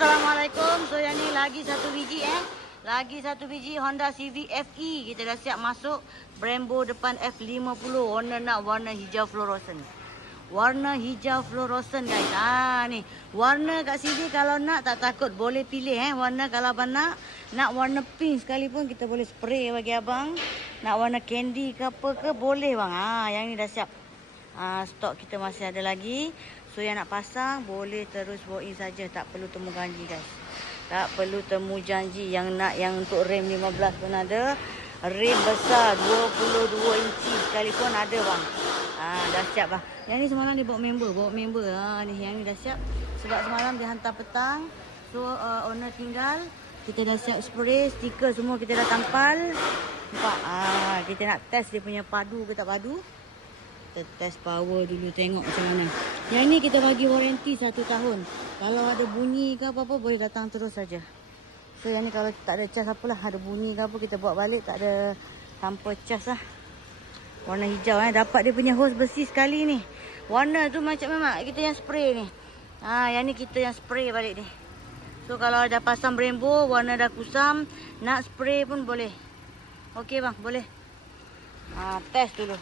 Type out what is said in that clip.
Assalamualaikum. So yang ni lagi satu biji Lagi satu biji Honda Civic FE. Kita dah siap masuk Brembo depan F50. Warna hijau fluoresan. Warna hijau fluoresan guys. Ni. Warna kat sini kalau nak tak takut boleh pilih warna kalau abang nak warna pink sekalipun kita boleh spray bagi abang. Nak warna candy ke apa ke boleh bang. Yang ni dah siap. Stok kita masih ada lagi. So yang nak pasang boleh terus walk in saja, tak perlu temu janji guys. Tak perlu temu janji. Yang nak yang untuk rem 15 pun ada. Rem besar 22 inci sekalipun ada bang. Dah siap bang. Yang ni semalam dia bawa member. Ni yang ni dah siap. Sebab semalam dia hantar petang. So owner tinggal. Kita dah siap spray, stiker semua kita dah tampal. Nampak? Kita nak test dia punya padu ke tak padu. Kita test power dulu, tengok macam mana. Yang ni kita bagi warranty 1 tahun. Kalau ada bunyi ke apa-apa boleh datang terus saja. So yang ni kalau tak ada cas apalah, ada bunyi ke apa kita buat balik, tak ada tanpa cas lah. Warna hijau dapat dia punya hose besi sekali ni. Warna tu macam memang kita yang spray ni. Yang ni kita yang spray balik ni. So kalau ada pasang Brembo, warna dah kusam, nak spray pun boleh. Okey bang, boleh. Test dulu.